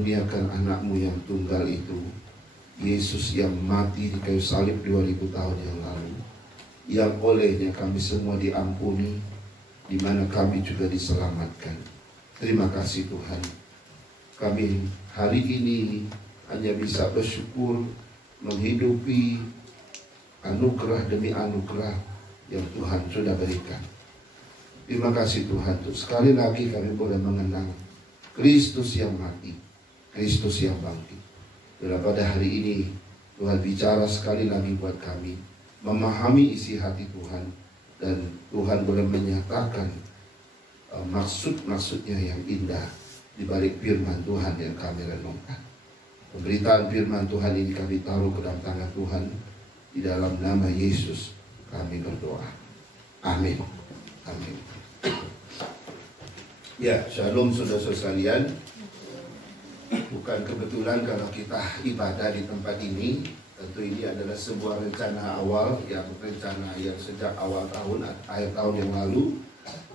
mengaruniakan anakmu yang tunggal itu, Yesus yang mati di kayu salib 2000 tahun yang lalu, yang olehnya kami semua diampuni, di mana kami juga diselamatkan. Terima kasih Tuhan. Kami hari ini hanya bisa bersyukur menghidupi anugerah demi anugerah yang Tuhan sudah berikan. Terima kasih Tuhan. Sekali lagi kami boleh mengenang Kristus yang mati, Kristus yang bangkit. Bila pada hari ini Tuhan bicara sekali lagi buat kami, memahami isi hati Tuhan, dan Tuhan boleh menyatakan maksud-maksudnya yang indah di balik firman Tuhan yang kami renungkan. Pemberitaan firman Tuhan ini kami taruh ke dalam tangan Tuhan. Di dalam nama Yesus kami berdoa. Amin. Amin. Ya, shalom saudara sekalian. Bukan kebetulan kalau kita ibadah di tempat ini. Tentu ini adalah sebuah rencana awal, yang sejak awal tahun, akhir tahun yang lalu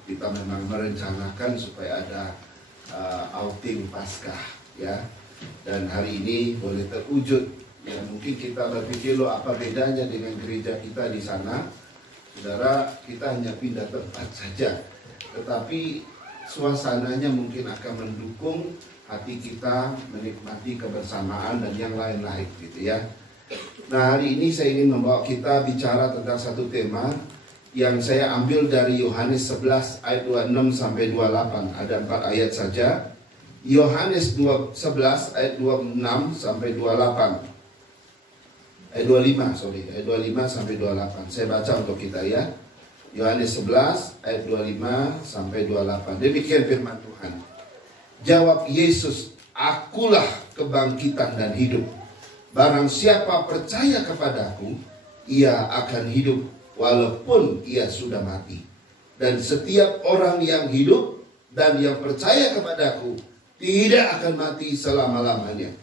kita memang merencanakan supaya ada outing Paskah, ya. Dan hari ini boleh terwujud. Ya, mungkin kita berpikir, loh apa bedanya dengan gereja kita di sana? Saudara, kita hanya pindah tempat saja, tetapi suasananya mungkin akan mendukung hati kita menikmati kebersamaan dan yang lain-lain, gitu ya. Nah, hari ini saya ingin membawa kita bicara tentang satu tema yang saya ambil dari Yohanes 11 ayat 26 sampai 28. Ada 4 ayat saja. Yohanes 11 ayat 26 sampai 28. Ayat 25 sampai 28. Saya baca untuk kita ya. Yohanes 11 ayat 25 sampai 28. Demikian firman Tuhan. Jawab Yesus, "Akulah kebangkitan dan hidup. Barang siapa percaya kepadaku, ia akan hidup walaupun ia sudah mati. Dan setiap orang yang hidup dan yang percaya kepadaku tidak akan mati selama-lamanya."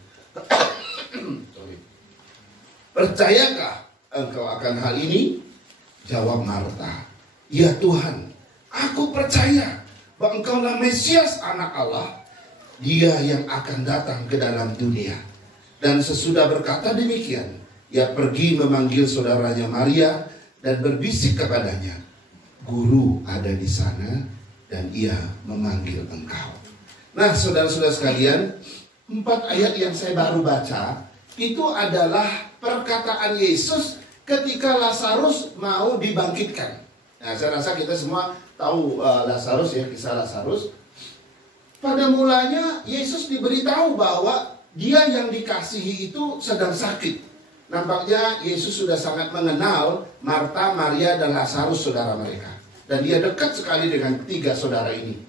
Percayakah engkau akan hal ini? Jawab Marta, "Ya Tuhan, aku percaya bahwa engkaulah Mesias, anak Allah, Dia yang akan datang ke dalam dunia." Dan sesudah berkata demikian, ia pergi memanggil saudaranya Maria dan berbisik kepadanya, "Guru ada di sana dan ia memanggil engkau." Nah, saudara-saudara sekalian, 4 ayat yang saya baru baca itu adalah perkataan Yesus ketika Lazarus mau dibangkitkan. Nah, saya rasa kita semua tahu Lazarus ya, kisah Lazarus. Pada mulanya Yesus diberitahu bahwa dia yang dikasihi itu sedang sakit. Nampaknya Yesus sudah sangat mengenal Marta, Maria, dan Lazarus, saudara mereka. Dan dia dekat sekali dengan 3 saudara ini.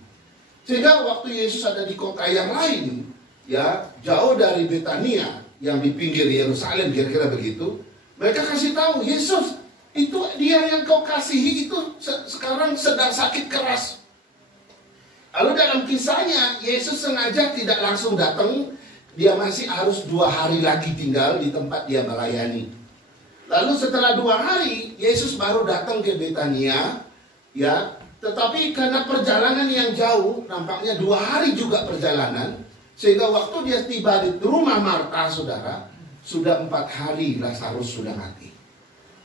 Sehingga waktu Yesus ada di kota yang lain, ya, jauh dari Betania, yang di pinggir Yerusalem, kira-kira begitu, mereka kasih tahu, Yesus, itu dia yang kau kasihi itu sekarang sedang sakit keras. Lalu dalam kisahnya, Yesus sengaja tidak langsung datang. Dia masih harus 2 hari lagi tinggal di tempat dia melayani. Lalu setelah 2 hari, Yesus baru datang ke Betania, ya. Tetapi karena perjalanan yang jauh, nampaknya 2 hari juga perjalanan, sehingga waktu dia tiba di rumah Marta, saudara, sudah 4 hari Lazarus sudah mati.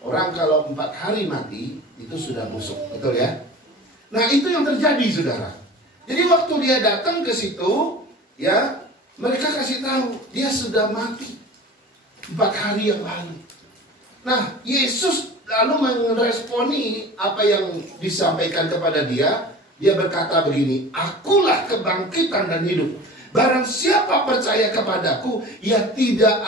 Orang kalau 4 hari mati, itu sudah busuk, betul ya? Nah, itu yang terjadi, saudara. Jadi waktu dia datang ke situ, ya, mereka kasih tahu dia sudah mati 4 hari yang lalu. Nah, Yesus lalu meresponi apa yang disampaikan kepada dia. Dia berkata begini, "Akulah kebangkitan dan hidup. Barang siapa percaya kepadaku, ia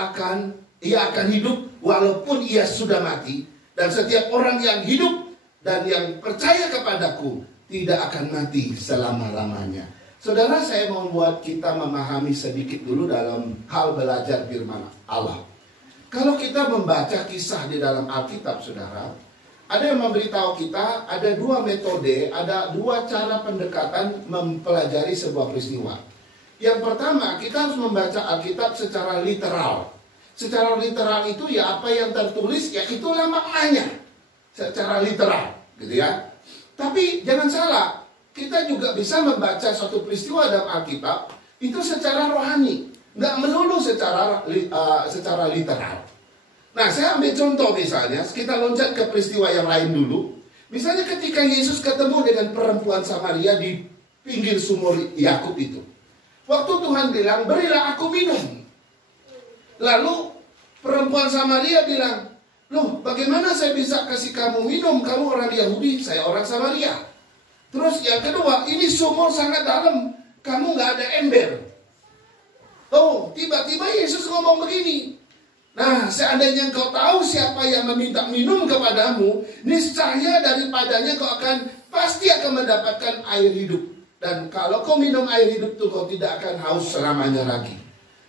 akan hidup walaupun ia sudah mati. Dan setiap orang yang hidup dan yang percaya kepadaku tidak akan mati selama-lamanya." Saudara, saya mau membuat kita memahami sedikit dulu dalam hal belajar firman Allah. Kalau kita membaca kisah di dalam Alkitab, saudara, ada yang memberitahu kita ada 2 metode, ada 2 cara pendekatan mempelajari sebuah peristiwa. Yang pertama, kita harus membaca Alkitab secara literal. Secara literal itu ya apa yang tertulis, ya itulah maknanya. Secara literal, gitu ya. Tapi jangan salah, kita juga bisa membaca suatu peristiwa dalam Alkitab itu secara rohani. Nggak melulu secara literal. Nah, saya ambil contoh misalnya, kita loncat ke peristiwa yang lain dulu. Misalnya ketika Yesus ketemu dengan perempuan Samaria di pinggir sumur Yakub itu. Waktu Tuhan bilang, berilah aku minum. Lalu perempuan Samaria bilang, loh bagaimana saya bisa kasih kamu minum? Kamu orang Yahudi, saya orang Samaria. Terus yang kedua, ini sumur sangat dalam, kamu nggak ada ember. Oh, tiba-tiba Yesus ngomong begini. Nah, seandainya engkau tahu siapa yang meminta minum kepadamu, niscaya daripadanya kau pasti akan mendapatkan air hidup. Dan kalau kau minum air hidup itu, kau tidak akan haus selamanya lagi.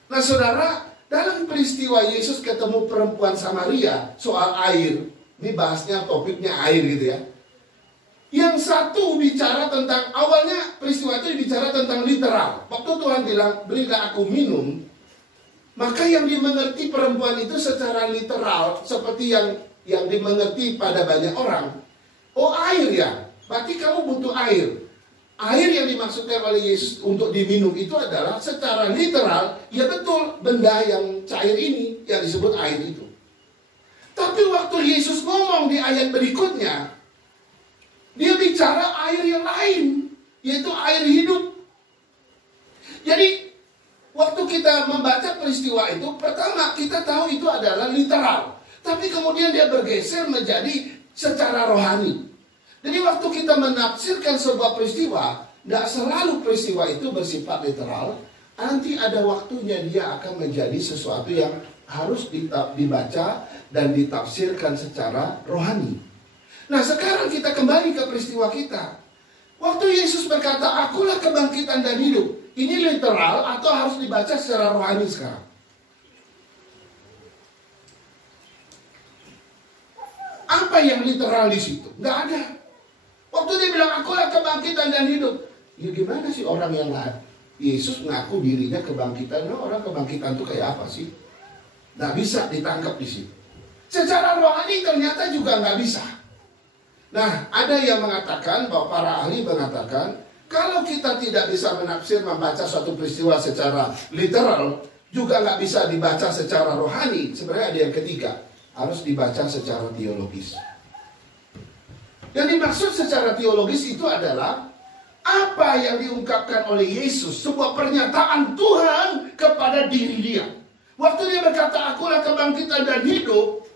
Nah, saudara, dalam peristiwa Yesus ketemu perempuan Samaria soal air, ini bahasnya topiknya air gitu ya. Yang satu bicara tentang, awalnya peristiwa itu bicara tentang literal. Waktu Tuhan bilang, berilah aku minum, maka yang dimengerti perempuan itu secara literal, seperti yang dimengerti pada banyak orang. Oh, air ya, berarti kamu butuh air. Air yang dimaksudkan oleh Yesus untuk diminum itu adalah secara literal, ya betul, benda yang cair ini yang disebut air itu. Tapi waktu Yesus ngomong di ayat berikutnya, dia bicara air yang lain, yaitu air hidup. Jadi waktu kita membaca peristiwa itu, pertama kita tahu itu adalah literal. Tapi kemudian dia bergeser menjadi secara rohani. Jadi waktu kita menafsirkan sebuah peristiwa, tidak selalu peristiwa itu bersifat literal. Nanti ada waktunya dia akan menjadi sesuatu yang harus dibaca dan ditafsirkan secara rohani. Nah, sekarang kita kembali ke peristiwa kita. Waktu Yesus berkata, akulah kebangkitan dan hidup. Ini literal atau harus dibaca secara rohani sekarang? Apa yang literal di situ? Nggak ada. Waktu dia bilang, akulah kebangkitan dan hidup. Ya gimana sih orang yang Yesus ngaku dirinya kebangkitan? Nah, orang kebangkitan itu kayak apa sih? Nggak bisa ditangkap di situ. Secara rohani ternyata juga nggak bisa. Nah, ada yang mengatakan, bahwa para ahli mengatakan, kalau kita tidak bisa menafsir, membaca suatu peristiwa secara literal, juga nggak bisa dibaca secara rohani. Sebenarnya ada yang ketiga, harus dibaca secara teologis. Yang dimaksud secara teologis itu adalah apa yang diungkapkan oleh Yesus, sebuah pernyataan Tuhan kepada diri dia. Waktu dia berkata, akulah kebangkitan dan hidup,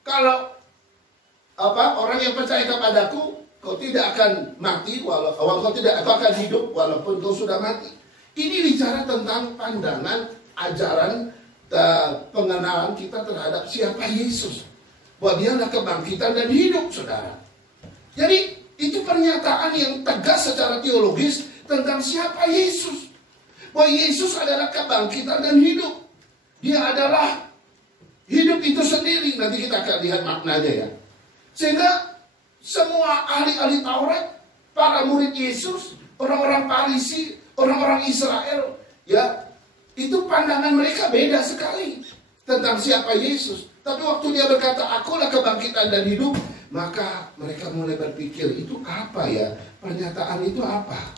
kalau orang yang percaya kepadaku, kau tidak akan mati, kau akan hidup walaupun kau sudah mati. Ini bicara tentang pandangan, ajaran, pengenalan kita terhadap siapa Yesus. Bahwa dia adalah kebangkitan dan hidup, saudara. Jadi itu pernyataan yang tegas secara teologis tentang siapa Yesus. Bahwa Yesus adalah kebangkitan dan hidup. Dia adalah hidup itu sendiri. Nanti kita akan lihat maknanya ya. Sehingga semua ahli-ahli Taurat, para murid Yesus, orang-orang Farisi, orang-orang Israel, ya, itu pandangan mereka beda sekali tentang siapa Yesus. Tapi waktu dia berkata, akulah kebangkitan dan hidup, maka mereka mulai berpikir, itu apa ya? Pernyataan itu apa?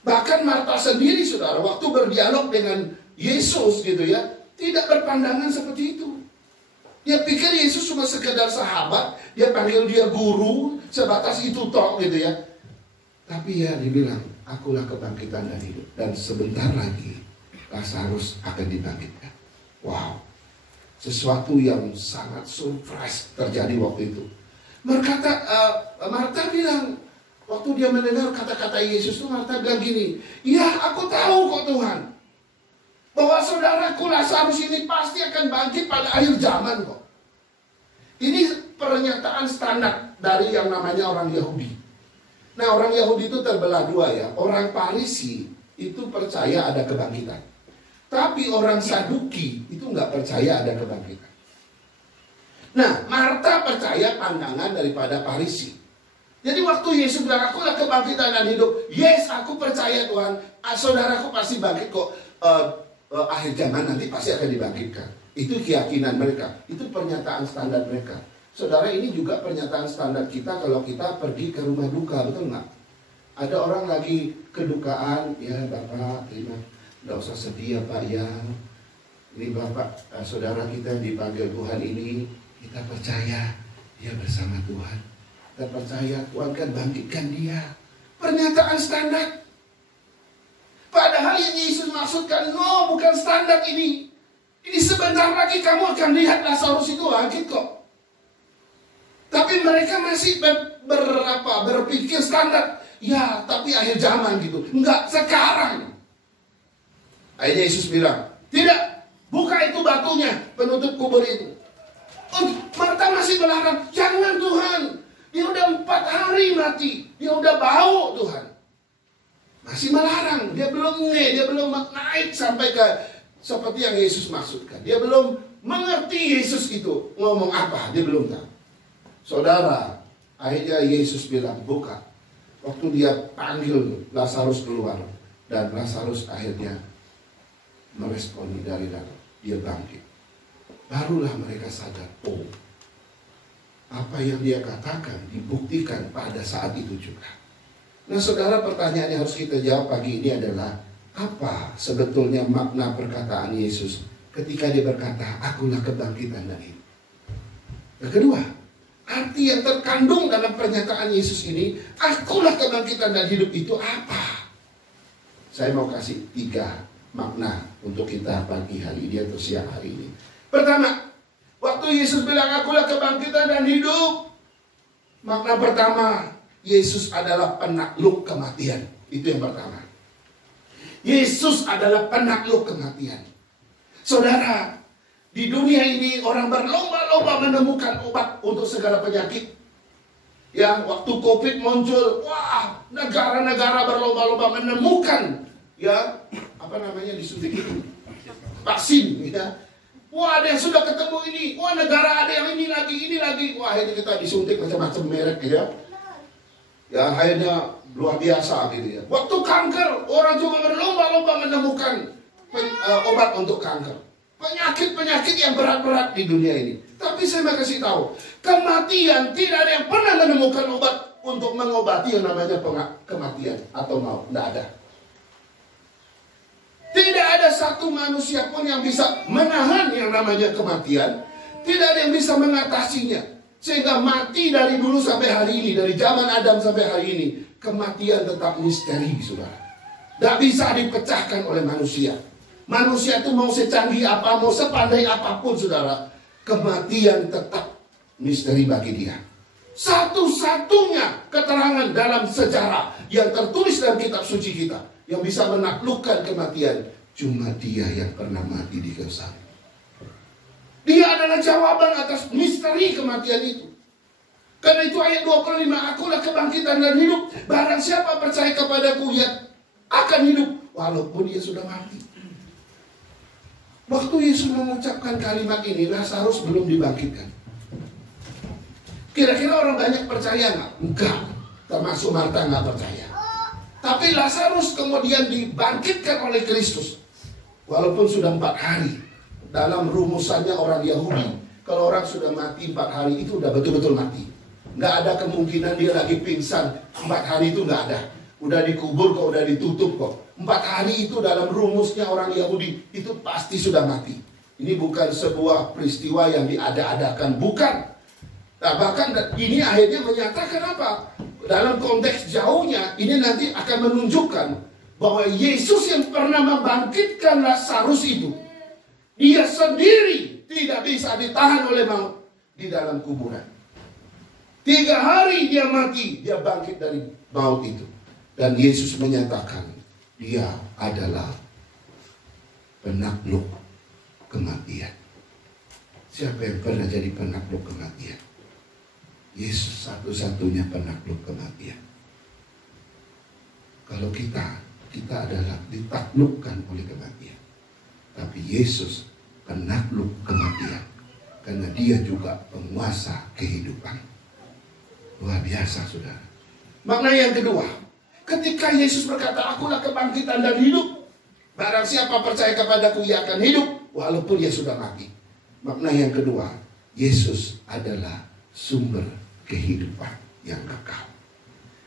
Bahkan Marta sendiri, saudara, waktu berdialog dengan Yesus gitu ya, tidak berpandangan seperti itu. Dia pikir Yesus cuma sekedar sahabat, dia panggil dia guru, sebatas itu toh gitu ya. Tapi ya dibilang, akulah kebangkitan dan hidup. Dan sebentar lagi, Lazarus akan dibangkitkan. Wow, sesuatu yang sangat surprise terjadi waktu itu. Marta bilang, waktu dia mendengar kata-kata Yesus itu, Marta bilang gini, ya aku tahu kok Tuhan, bahwa saudaraku Lazarus ini pasti akan bangkit pada akhir zaman kok. Ini pernyataan standar dari yang namanya orang Yahudi. Nah, orang Yahudi itu terbelah dua ya. Orang Farisi itu percaya ada kebangkitan. Tapi orang Saduki itu nggak percaya ada kebangkitan. Nah, Marta percaya pandangan daripada Farisi. Jadi waktu Yesus bilang, akulah kebangkitan dan hidup. Yes, aku percaya Tuhan. Saudaraku pasti bangkit kok. Akhir zaman nanti pasti akan dibangkitkan. Itu keyakinan mereka. Itu pernyataan standar mereka. Saudara, ini juga pernyataan standar kita kalau kita pergi ke rumah duka, betul nggak? Ada orang lagi kedukaan, ya Bapak terima. Tidak usah sedih ya Pak ya. Ini Bapak, saudara kita yang dipanggil Tuhan ini, kita percaya dia bersama Tuhan. Kita percaya Tuhan kan bangkitkan dia. Pernyataan standar. Padahal yang Yesus maksudkan, no, bukan standar ini. Ini sebentar lagi kamu akan lihat Lazarus itu bangkit kok. Tapi mereka masih berpikir standar. Ya, tapi akhir zaman gitu. Enggak, sekarang. Akhirnya Yesus bilang, tidak, buka itu batunya, penutup kubur itu. Oh, Marta masih melarang, jangan Tuhan. Dia udah 4 hari mati. Dia udah bau Tuhan. Masih melarang. Dia belum naik sampai ke seperti yang Yesus maksudkan. Dia belum mengerti Yesus itu ngomong apa. Dia belum tahu. Saudara, akhirnya Yesus bilang buka. Waktu dia panggil Lazarus keluar. Dan Lazarus akhirnya meresponi dari dalam. Dia bangkit. Barulah mereka sadar. Oh, apa yang dia katakan dibuktikan pada saat itu juga. Nah saudara, pertanyaan yang harus kita jawab pagi ini adalah, apa sebetulnya makna perkataan Yesus ketika dia berkata, akulah kebangkitan dan hidup. Yang kedua, arti yang terkandung dalam pernyataan Yesus ini, akulah kebangkitan dan hidup itu apa? Saya mau kasih 3 makna untuk kita pagi hari ini atau siang hari ini. Pertama, waktu Yesus bilang akulah kebangkitan dan hidup, makna pertama, Yesus adalah penakluk kematian. Itu yang pertama. Yesus adalah penakluk kematian. Saudara, di dunia ini orang berlomba-lomba menemukan obat untuk segala penyakit. Ya, waktu COVID muncul, wah, negara-negara berlomba-lomba menemukan, ya, apa namanya disuntik itu, vaksin, ya. Wah, ada yang sudah ketemu ini. Wah, negara ada yang ini lagi. Wah, ini kita disuntik macam-macam merek, ya. Ya, akhirnya luar biasa gitu ya. Waktu kanker, orang juga berlomba-lomba menemukan obat untuk kanker. Penyakit-penyakit yang berat-berat di dunia ini. Tapi saya mau kasih tahu, kematian tidak ada yang pernah menemukan obat untuk mengobati yang namanya kematian atau maut. Tidak ada. Tidak ada satu manusia pun yang bisa menahan yang namanya kematian. Tidak ada yang bisa mengatasinya. Sehingga mati dari dulu sampai hari ini, dari zaman Adam sampai hari ini, kematian tetap misteri, saudara. Tidak bisa dipecahkan oleh manusia. Manusia itu mau secanggih apa, mau sepandai apapun, saudara, kematian tetap misteri bagi dia. Satu-satunya keterangan dalam sejarah yang tertulis dalam kitab suci kita yang bisa menaklukkan kematian, cuma dia yang pernah mati di kayu salib. Dia adalah jawaban atas misteri kematian itu. Karena itu ayat 25, akulah kebangkitan dan hidup. Barang siapa percaya kepadaku, ia akan hidup walaupun dia sudah mati. Waktu Yesus mengucapkan kalimat ini, Lazarus belum dibangkitkan. Kira-kira orang banyak percaya nggak? Enggak. Termasuk Marta nggak percaya. Tapi Lazarus kemudian dibangkitkan oleh Kristus. Walaupun sudah 4 hari. Dalam rumusannya orang Yahudi, kalau orang sudah mati 4 hari itu udah betul-betul mati. Nggak ada kemungkinan dia lagi pingsan 4 hari itu, nggak ada. Udah dikubur kok, udah ditutup kok. 4 hari itu dalam rumusnya orang Yahudi itu pasti sudah mati. Ini bukan sebuah peristiwa yang diada-adakan, bukan. Nah, bahkan ini akhirnya menyatakan apa? Dalam konteks jauhnya, ini nanti akan menunjukkan bahwa Yesus yang pernah membangkitkan Lazarus itu, dia sendiri tidak bisa ditahan oleh maut di dalam kuburan. 3 hari dia mati, dia bangkit dari maut itu. Dan Yesus menyatakan, dia adalah penakluk kematian. Siapa yang pernah jadi penakluk kematian? Yesus satu-satunya penakluk kematian. Kalau kita adalah ditaklukkan oleh kematian. Tapi Yesus penakluk kematian. Karena dia juga penguasa kehidupan. Luar biasa, saudara. Makna yang kedua, ketika Yesus berkata, akulah kebangkitan dan hidup. Barang siapa percaya kepadaku, ia akan hidup walaupun dia sudah mati. Makna yang kedua, Yesus adalah sumber kehidupan yang kekal.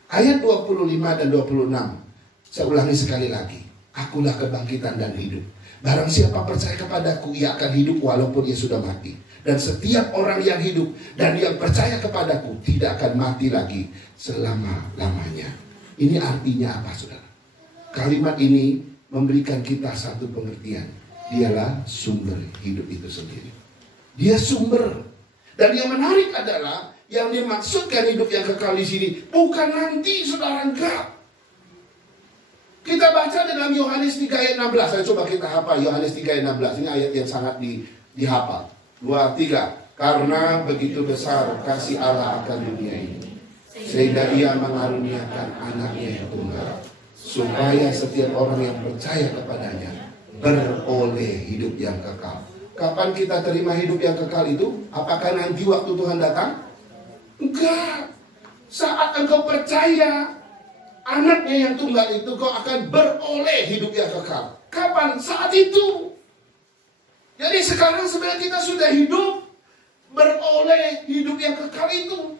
Ayat 25 dan 26, saya ulangi sekali lagi. Akulah kebangkitan dan hidup. Barang siapa percaya kepadaku, ia akan hidup walaupun ia sudah mati. Dan setiap orang yang hidup dan yang percaya kepadaku tidak akan mati lagi selama-lamanya. Ini artinya apa, saudara? Kalimat ini memberikan kita satu pengertian. Dialah sumber hidup itu sendiri. Dia sumber. Dan yang menarik adalah yang dimaksudkan hidup yang kekal di sini bukan nanti, saudara, enggak. Kita baca dalam Yohanes 3 ayat 16. Saya coba kita hafal Yohanes 3 ayat 16. Ini ayat yang sangat dihafal. 2, 3. Karena begitu besar kasih Allah akan dunia ini, sehingga ia mengaruniakan anaknya yang tunggal, supaya setiap orang yang percaya kepadanya beroleh hidup yang kekal. Kapan kita terima hidup yang kekal itu? Apakah nanti waktu Tuhan datang? Enggak. Saat engkau percaya anaknya yang tunggal itu, kau akan beroleh hidup yang kekal. Kapan? Saat itu. Jadi sekarang sebenarnya kita sudah hidup, beroleh hidup yang kekal itu.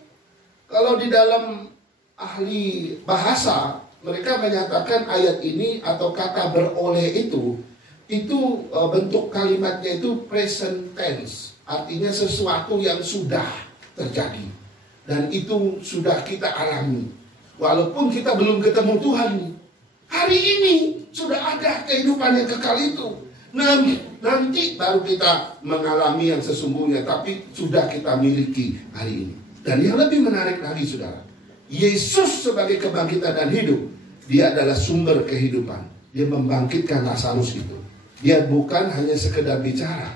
Kalau di dalam ahli bahasa, mereka menyatakan ayat ini atau kata beroleh itu bentuk kalimatnya itu present tense. Artinya sesuatu yang sudah terjadi. Dan itu sudah kita alami. Walaupun kita belum ketemu Tuhan, hari ini sudah ada kehidupan yang kekal itu. Nanti baru kita mengalami yang sesungguhnya, tapi sudah kita miliki hari ini. Dan yang lebih menarik lagi, saudara, Yesus sebagai kebangkitan dan hidup, dia adalah sumber kehidupan. Dia membangkitkan Lazarus itu. Dia bukan hanya sekedar bicara,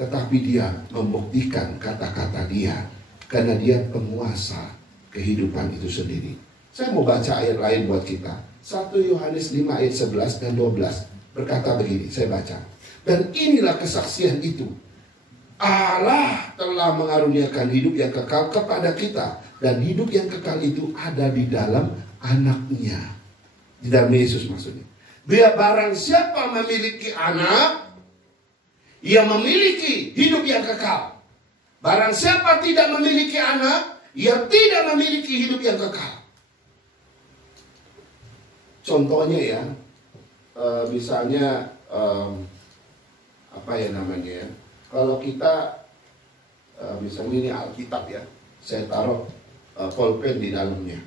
tetapi dia membuktikan kata-kata dia, karena dia penguasa kehidupan itu sendiri. Saya mau baca ayat lain buat kita. 1 Yohanes 5 ayat 11 dan 12 berkata begini, saya baca. Dan inilah kesaksian itu. Allah telah mengaruniakan hidup yang kekal kepada kita. Dan hidup yang kekal itu ada di dalam anaknya. Di dalam Yesus maksudnya. Biar barang siapa memiliki anak, ia memiliki hidup yang kekal. Barang siapa tidak memiliki anak, ia tidak memiliki hidup yang kekal. Contohnya ya, misalnya apa ya namanya ya, kalau kita misalnya ini Alkitab ya, saya taruh pulpen di dalamnya.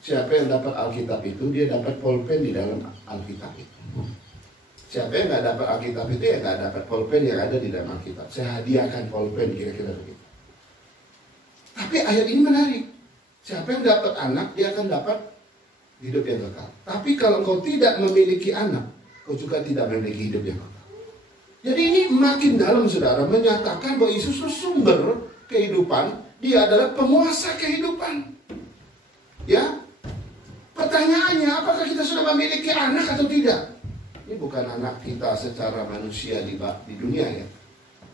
Siapa yang dapat Alkitab itu, dia dapat pulpen di dalam Alkitab itu. Siapa yang nggak dapat Alkitab itu, ya nggak dapat pulpen yang ada di dalam Alkitab. Saya hadiahkan pulpen, kira-kira begitu. Tapi ayat ini menarik. Siapa yang dapat anak, dia akan dapat hidup yang kekal. Tapi kalau kau tidak memiliki anak, kau juga tidak memiliki hidup yang kekal. Jadi ini makin dalam, saudara, menyatakan bahwa Yesus itu sumber kehidupan. Dia adalah penguasa kehidupan. Ya, pertanyaannya, apakah kita sudah memiliki anak atau tidak? Ini bukan anak kita secara manusia di dunia ya.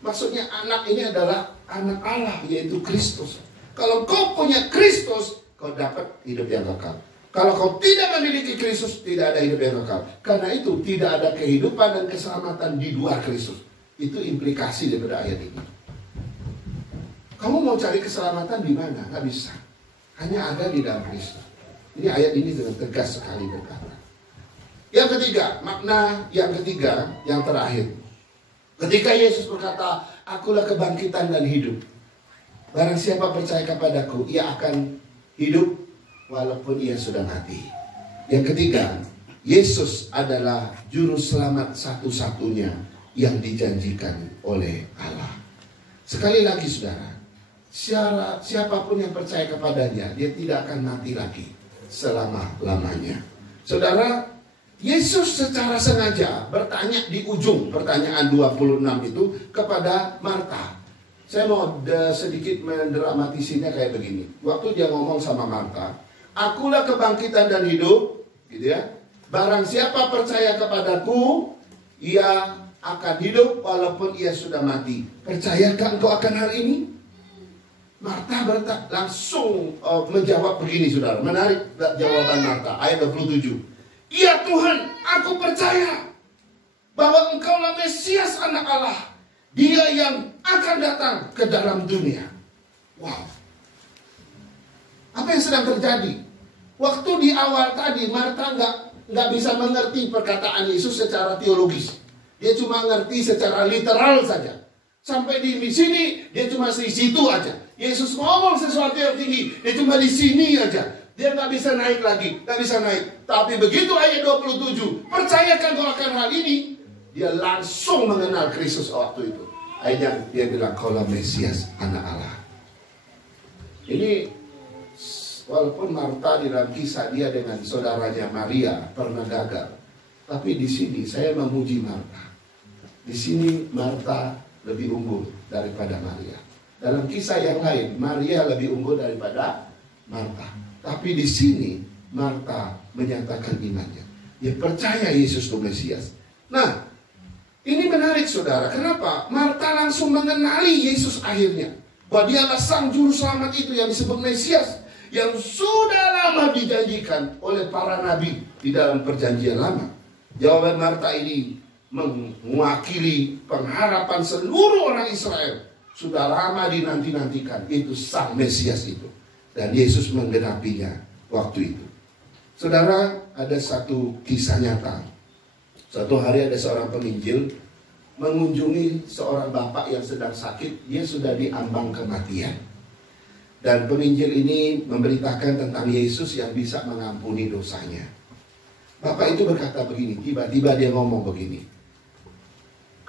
Maksudnya anak ini adalah anak Allah, yaitu Kristus. Kalau kau punya Kristus, kau dapat hidup yang kekal. Kalau kau tidak memiliki Kristus, tidak ada hidup yang kekal. Karena itu tidak ada kehidupan dan keselamatan di luar Kristus. Itu implikasi daripada ayat ini. Kamu mau cari keselamatan di mana? Nggak bisa. Hanya ada di dalam Kristus. Ini ayat ini dengan tegas sekali berkata. Yang ketiga, makna yang ketiga, yang terakhir. Ketika Yesus berkata, akulah kebangkitan dan hidup. Barang siapa percaya kepadaku, ia akan hidup walaupun ia sudah mati. Yang ketiga, Yesus adalah juru selamat satu-satunya yang dijanjikan oleh Allah. Sekali lagi, saudara, siapapun yang percaya kepadanya, dia tidak akan mati lagi selama-lamanya. Saudara, Yesus secara sengaja bertanya di ujung pertanyaan 26 itu kepada Marta. Saya mau sedikit mendramatisinya kayak begini. Waktu dia ngomong sama Marta, akulah kebangkitan dan hidup, gitu ya. Barang siapa percaya kepadaku, ia akan hidup walaupun ia sudah mati. Percayakah engkau akan hal ini? Marta langsung menjawab begini, saudara. Menarik jawaban Marta, ayat 27. Ya Tuhan, aku percaya bahwa engkaulah Mesias anak Allah, dia yang akan datang ke dalam dunia. Wow. Apa yang sedang terjadi? Waktu di awal tadi Marta nggak bisa mengerti perkataan Yesus secara teologis. Dia cuma ngerti secara literal saja. Sampai di sini dia cuma di situ aja. Yesus ngomong sesuatu yang tinggi, dia cuma di sini aja. Dia nggak bisa naik lagi, nggak bisa naik. Tapi begitu ayat 27, percayakan kau akan hal ini, dia langsung mengenal Kristus waktu itu. Akhirnya dia bilang, kaulah Mesias, anak Allah. Ini walaupun Marta di dalam kisah dia dengan saudaranya Maria pernah gagal, tapi di sini saya memuji Marta. Di sini Marta lebih unggul daripada Maria. Dalam kisah yang lain, Maria lebih unggul daripada Marta. Tapi di sini Marta menyatakan imannya. Dia percaya Yesus itu Mesias. Nah, ini menarik saudara. Kenapa? Marta langsung mengenali Yesus akhirnya. Bahwa dialah sang juru selamat itu yang disebut Mesias, yang sudah lama dijanjikan oleh para nabi di dalam perjanjian lama. Jawaban Marta ini mewakili pengharapan seluruh orang Israel. Sudah lama dinanti-nantikan, itu sang Mesias itu. Dan Yesus menggenapinya waktu itu. Saudara, ada satu kisah nyata. Suatu hari ada seorang penginjil mengunjungi seorang bapak yang sedang sakit. Dia sudah diambang kematian. Dan penginjil ini memberitakan tentang Yesus yang bisa mengampuni dosanya. Bapak itu berkata begini, tiba-tiba dia ngomong begini.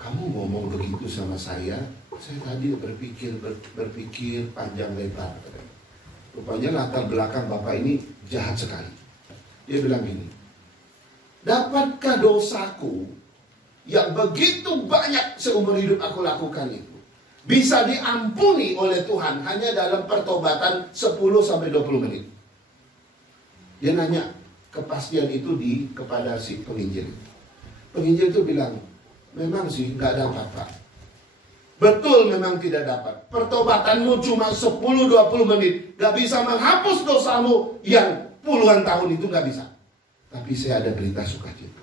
Kamu ngomong begitu sama saya tadi berpikir panjang lebar. Rupanya latar belakang bapak ini jahat sekali. Dia bilang gini, dapatkah dosaku yang begitu banyak seumur hidup aku lakukan itu bisa diampuni oleh Tuhan hanya dalam pertobatan 10-20 menit? Dia nanya kepastian itu kepada si penginjil. Penginjil itu bilang, memang sih nggak dapat Pak. Betul, memang tidak dapat. Pertobatanmu cuma 10-20 menit. Gak bisa menghapus dosamu yang puluhan tahun itu, gak bisa. Tapi saya ada berita sukacita.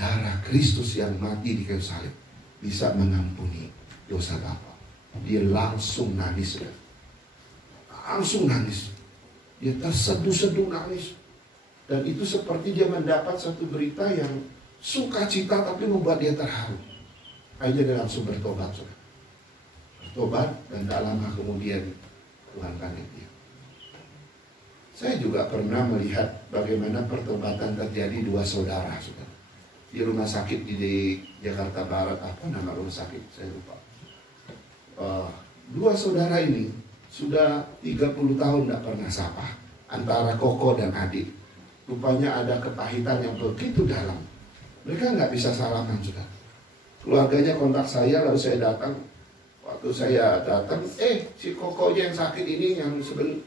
Darah Kristus yang mati di kayu salib bisa mengampuni dosa Bapak. Dia langsung nangis. Langsung nangis. Dia terseduh-seduh nangis. Dan itu seperti dia mendapat satu berita yang sukacita tapi membuat dia terharu. Akhirnya dia langsung bertobat. Bertobat dan tak lama kemudian Tuhan panen dia. Saya juga pernah melihat bagaimana pertobatan terjadi dua saudara. Di rumah sakit di Jakarta Barat, apa nama rumah sakit? Saya lupa. Dua saudara ini sudah 30 tahun tidak pernah sapa. Antara koko dan adik. Rupanya ada kepahitan yang begitu dalam. Mereka nggak bisa salaman sudah. Keluarganya kontak saya, lalu saya datang. Waktu saya datang, si kokonya yang sakit ini,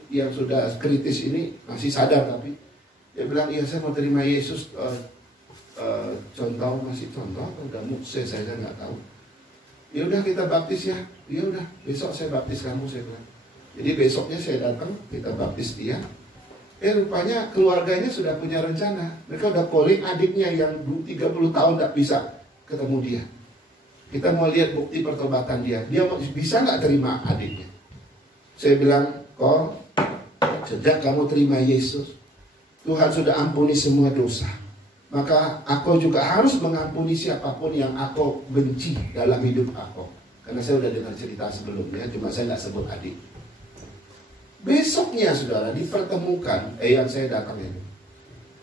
yang sudah kritis ini masih sadar, tapi dia bilang, iya saya mau terima Yesus. Contoh masih contoh atau udah mukse, saya nggak tahu. Ya udah kita baptis ya. Ya udah besok saya baptis kamu, saya bilang. Jadi besoknya saya datang, kita baptis dia. Rupanya keluarganya sudah punya rencana. Mereka udah calling adiknya yang 30 tahun tidak bisa ketemu dia. Kita mau lihat bukti pertobatan dia. Dia bisa nggak terima adiknya? Saya bilang, kok sejak kamu terima Yesus, Tuhan sudah ampuni semua dosa. Maka aku juga harus mengampuni siapapun yang aku benci dalam hidup aku. Karena saya sudah dengar cerita sebelumnya, cuma saya nggak sebut adik. Besoknya saudara dipertemukan, yang saya datang ini.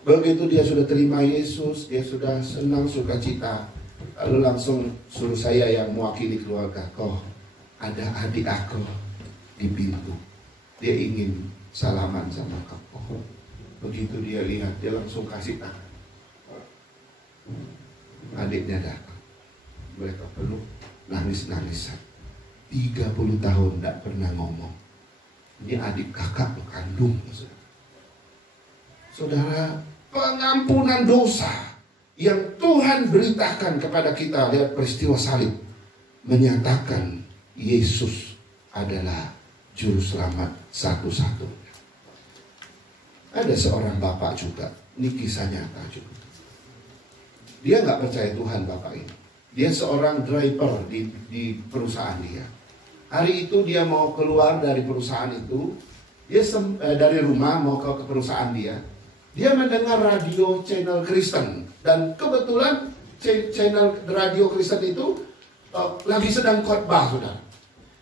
Begitu dia sudah terima Yesus, dia sudah senang sukacita. Lalu langsung suruh saya yang mewakili keluarga, kok ada adik aku di pintu. Dia ingin salaman sama kau. Begitu dia lihat, dia langsung kasih tangan. Adiknya datang. Mereka peluk, nangis-nangisan. 30 tahun tidak pernah ngomong. Ini adik kakak kandung. Saudara, pengampunan dosa yang Tuhan beritakan kepada kita lewat peristiwa salib menyatakan Yesus adalah juru selamat satu-satunya. Ada seorang bapak juga, ini kisah nyata juga. Dia nggak percaya Tuhan bapak ini. Dia seorang driver di perusahaan dia. Hari itu dia mau keluar dari perusahaan itu, dia dari rumah mau ke perusahaan dia. Dia mendengar radio channel Kristen. Dan kebetulan channel radio Kristen itu lagi sedang khotbah, saudara.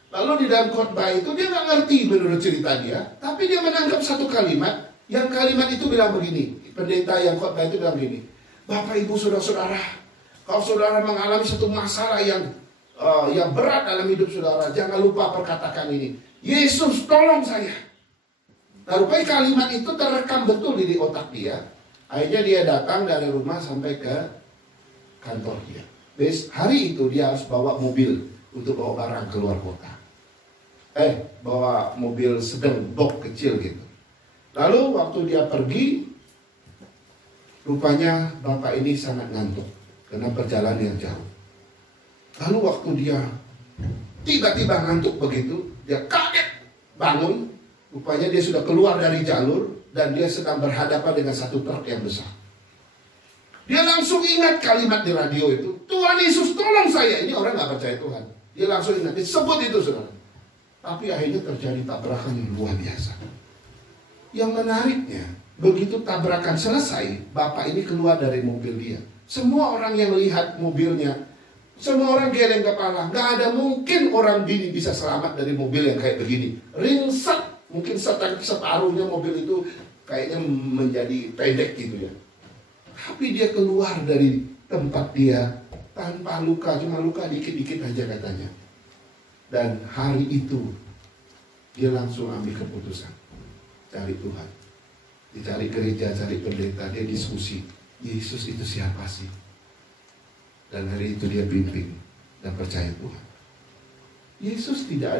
Lalu di dalam khotbah itu dia nggak ngerti menurut cerita dia, tapi dia menangkap satu kalimat, yang kalimat itu bilang begini. Pendeta yang khotbah itu bilang begini, Bapak Ibu Saudara-saudara, kalau saudara mengalami satu masalah yang berat dalam hidup saudara, jangan lupa perkatakan ini, Yesus tolong saya. Nah, rupanya kalimat itu terekam betul di otak dia. Akhirnya dia datang dari rumah sampai ke kantor dia. Hari itu dia harus bawa mobil untuk bawa barang keluar kota. Bawa mobil sedang, box kecil gitu. Lalu waktu dia pergi, rupanya bapak ini sangat ngantuk karena perjalanan yang jauh. Lalu waktu dia tiba-tiba ngantuk begitu, dia kaget bangun. Rupanya dia sudah keluar dari jalur dan dia sedang berhadapan dengan satu truk yang besar. Dia langsung ingat kalimat di radio itu, Tuhan Yesus tolong saya. Ini orang nggak percaya Tuhan. Dia langsung ingat, disebut itu saudara. Tapi akhirnya terjadi tabrakan yang luar biasa. Yang menariknya, begitu tabrakan selesai, bapak ini keluar dari mobil dia. Semua orang yang lihat mobilnya, semua orang geleng kepala. Nggak ada mungkin orang bini bisa selamat dari mobil yang kayak begini. Ringsek. Mungkin separuhnya mobil itu kayaknya menjadi pendek gitu ya. Tapi dia keluar dari tempat dia tanpa luka, cuma luka dikit-dikit aja katanya. Dan hari itu dia langsung ambil keputusan, cari Tuhan. Dicari gereja, cari pendeta, dia diskusi, Yesus itu siapa sih? Dan hari itu dia bimbing dan percaya Tuhan. Yesus tidak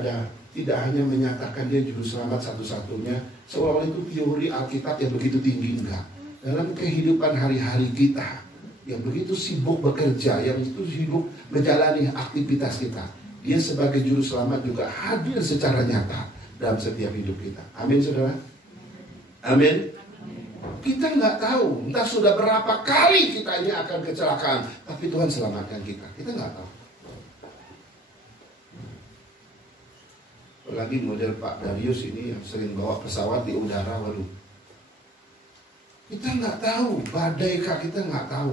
hanya menyatakan dia juru selamat satu-satunya, seolah-olah itu teori Alkitab yang begitu tinggi, enggak. Dalam kehidupan hari-hari kita, yang begitu sibuk bekerja, yang begitu sibuk menjalani aktivitas kita, dia sebagai juru selamat juga hadir secara nyata dalam setiap hidup kita. Amin, saudara? Amin. Kita nggak tahu, entah sudah berapa kali kita ini akan kecelakaan, tapi Tuhan selamatkan kita. Kita nggak tahu. Apalagi model Pak Darius ini yang sering bawa pesawat di udara, waduh. Kita nggak tahu, badai kah, kita nggak tahu.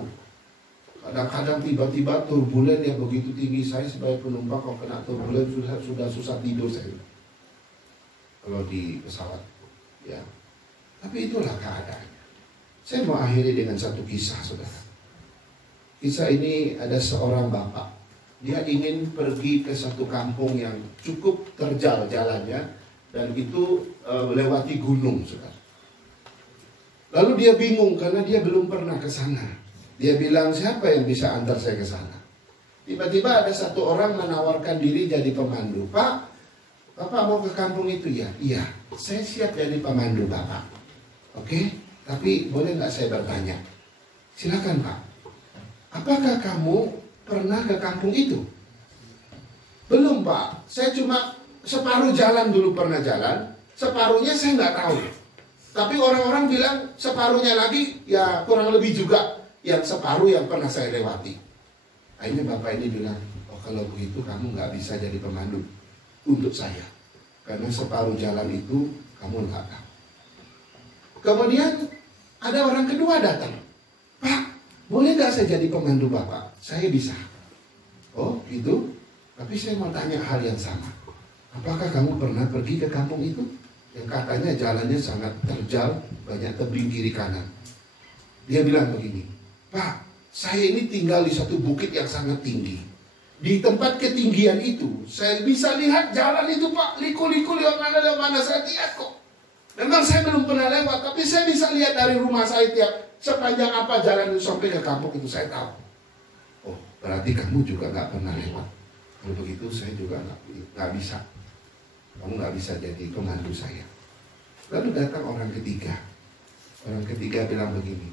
Kadang-kadang tiba-tiba turbulen yang begitu tinggi, saya sebagai penumpang kalau kena turbulen sudah susah tidur saya. Kalau di pesawat, ya. Tapi itulah keadaannya. Saya mau akhiri dengan satu kisah, saudara. Kisah ini ada seorang bapak. Dia ingin pergi ke satu kampung yang cukup terjal jalannya, dan itu melewati gunung, saudara. Lalu dia bingung karena dia belum pernah ke sana. Dia bilang, siapa yang bisa antar saya ke sana? Tiba-tiba ada satu orang menawarkan diri jadi pemandu. Pak, Bapak mau ke kampung itu ya? Iya, saya siap jadi pemandu Bapak. Oke, tapi boleh nggak saya bertanya? Silakan Pak. Apakah kamu pernah ke kampung itu? Belum Pak, saya cuma separuh jalan dulu pernah jalan, separuhnya saya nggak tahu. Tapi orang-orang bilang separuhnya lagi ya kurang lebih juga yang separuh yang pernah saya lewati. Akhirnya bapak ini bilang, oh kalau begitu kamu nggak bisa jadi pemandu untuk saya, karena separuh jalan itu kamu nggak tahu. Kemudian ada orang kedua datang, Pak, boleh nggak saya jadi pemandu bapak? Saya bisa. Oh gitu. Tapi saya mau tanya hal yang sama. Apakah kamu pernah pergi ke kampung itu? Yang katanya jalannya sangat terjal, banyak tebing kiri kanan. Dia bilang begini, Pak, saya ini tinggal di satu bukit yang sangat tinggi. Di tempat ketinggian itu, saya bisa lihat jalan itu Pak, liku-liku lewat mana saya lihat kok. Memang saya belum pernah lewat, tapi saya bisa lihat dari rumah saya tiap sepanjang apa jalan itu sampai ke kampung itu saya tahu. Oh, berarti kamu juga nggak pernah lewat. Kalau begitu saya juga nggak bisa. Kamu nggak bisa jadi pemandu saya. Lalu datang orang ketiga. Orang ketiga bilang begini,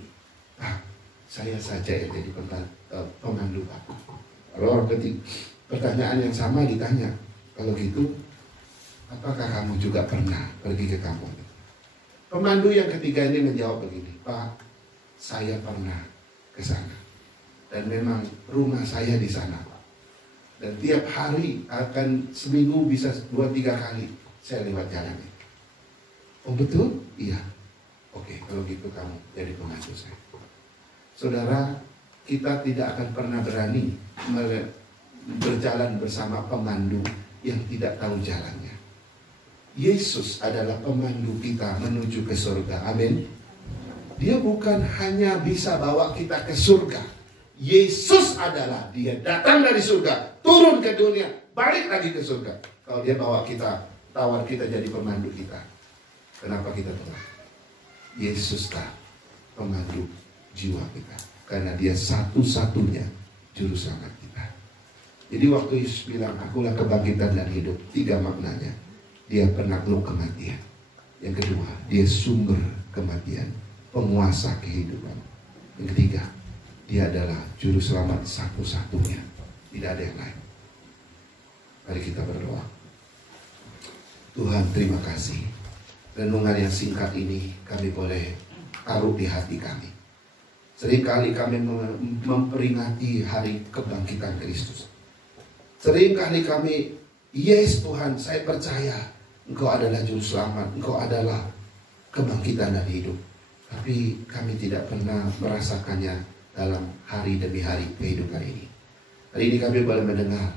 Pak, saya saja yang jadi pemandu Pak. Lalu orang ketiga, pertanyaan yang sama ditanya, kalau gitu, apakah kamu juga pernah pergi ke kampung? Pemandu yang ketiga ini menjawab begini, Pak, saya pernah ke sana. Dan memang rumah saya di sana, Pak. Dan tiap hari akan seminggu bisa 2-3 kali saya lewat jalan itu. Oh betul? Iya. Oke. kalau gitu kamu jadi pembantu saya. Saudara, kita tidak akan pernah berani berjalan bersama pemandu yang tidak tahu jalannya. Yesus adalah pemandu kita menuju ke surga. Amin. Dia bukan hanya bisa bawa kita ke surga. Yesus adalah, dia datang dari surga, turun ke dunia, balik lagi ke surga. Kalau dia bawa kita, tawar kita jadi pemandu kita, kenapa kita tolak? Yesuslah pemandu jiwa kita, karena dia satu-satunya juru selamat kita. Jadi waktu Yesus bilang, akulah kebangkitan dan hidup, 3 maknanya. Dia penakluk kematian. Yang kedua, dia sumber kematian, penguasa kehidupan. Yang ketiga, dia adalah juru selamat satu-satunya, tidak ada yang lain. Mari kita berdoa. Tuhan, terima kasih. Renungan yang singkat ini kami boleh taruh di hati kami. Seringkali kami memperingati hari kebangkitan Kristus. Seringkali kami, yes Tuhan, saya percaya Engkau adalah juru selamat, Engkau adalah kebangkitan dan hidup. Tapi kami tidak pernah merasakannya dalam hari demi hari kehidupan ini. Hari ini kami boleh mendengar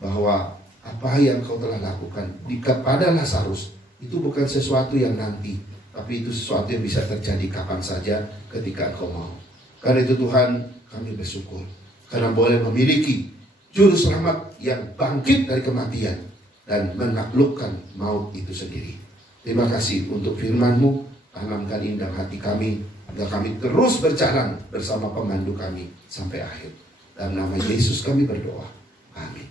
bahwa apa yang Kau telah lakukan kepada Lazarus itu bukan sesuatu yang nanti, tapi itu sesuatu yang bisa terjadi kapan saja ketika Engkau mau. Karena itu Tuhan, kami bersyukur karena boleh memiliki juru selamat yang bangkit dari kematian dan menaklukkan maut itu sendiri. Terima kasih untuk firman-Mu, tanamkan indah hati kami agar kami terus berjalan bersama pemandu kami sampai akhir. Dalam nama Yesus kami berdoa. Amin.